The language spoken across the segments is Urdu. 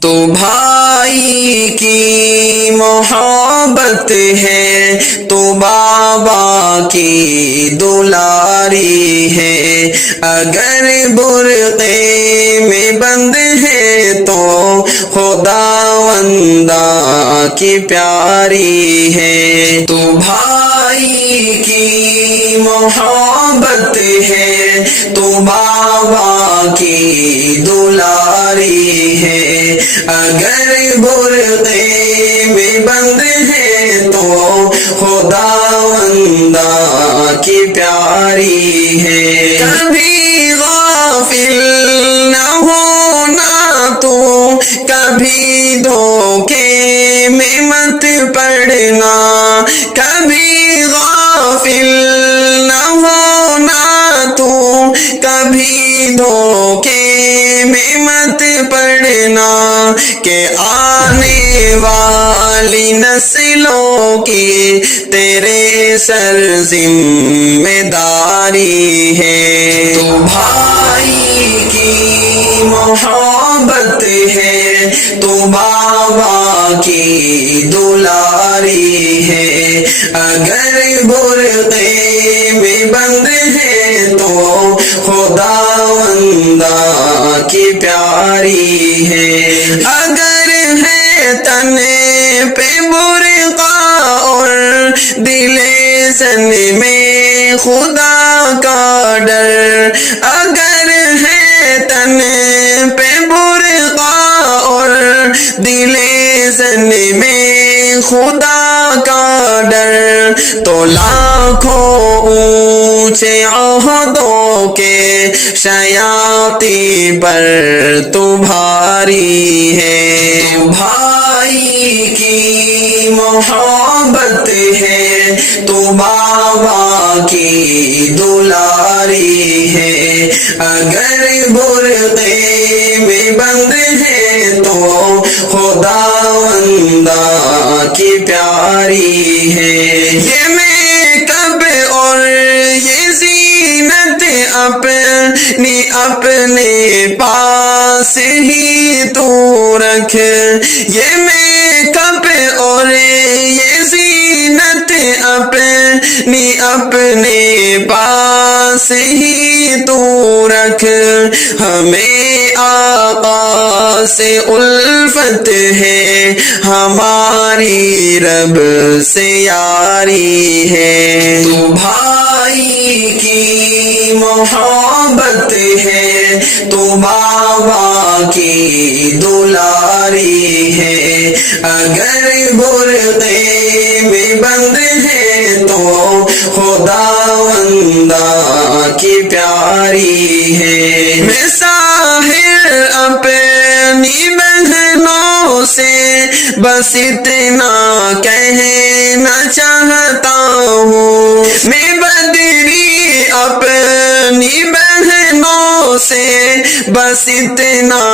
تو بھائی کی محبت ہے، تو بابا کی دلاری ہے، اگر برقعے میں بند ہے تو خداوندہ کی پیاری ہے۔ تو بھائی کی محبت ہے، تو بابا کی دلاری ہے، اگر برقعے میں بند ہے تو خداوندہ کی پیاری ہے۔ کبھی غافل نہ ہونا تو، کبھی دھوکے میں مت پڑنا، کبھی غافل نہ ہونا تو، کبھی دھوکے میں مت پڑنا، کہ آنے والی نسلوں کی تیرے سر ذمہ داری ہے۔ تو بھائی کی محبت ہے، تو بابا کی دلاری ہے، اگر برقعے میں بند ہے تو خداوندہ کی پیاری ہے۔ اگر ہے تن پہ برقع اور دل زن میں خدا کا ڈر، اگر ہے تن پہ برقع اور دل زن میں خدا کا ڈر، تو لاکھوں اونچے عہدوں کے شیاطیں پر تو بھاری ہے۔ تو بھائی کی محبت ہے، تو بابا کی دلاری ہے، اگر برقعے میں بند ہے تو خداوندہ کی پیاری ہے۔ یہ میک اپ اور یہ زینت اپنی اپنے پاس ہی تو رکھ، یہ میک اپ اور یہ زینت اپنی اپنے پاس ہی تو رکھ، ہمیں آقا سے الفت ہے، ہماری رب سے یاری ہے۔ تو بھائی کی محبت ہے، تو بابا کی دلاری ہے، اگر برقعے میں بند ہے تو خداوندہ کی پیاری ہے۔ میں ساحر اپنی بہنوں سے بس اتنا کہنا چاہتا ہوں، میں بدری اپنی بہنوں سے بس اتنا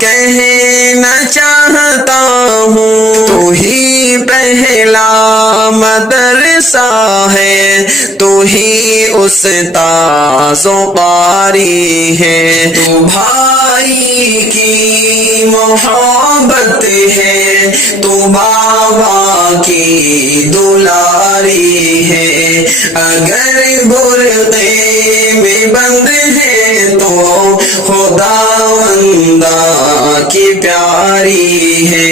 کہنا چاہتا ہوں، تو ہی پہلا مدرسہ ہے، تو ہی استاذ و قاری ہے۔ تو بھائی کی محبت ہے، تو بابا کی دلاری ہے، اگر برقعے میں بند ہے تو خداوندہ کی پیاری ہے۔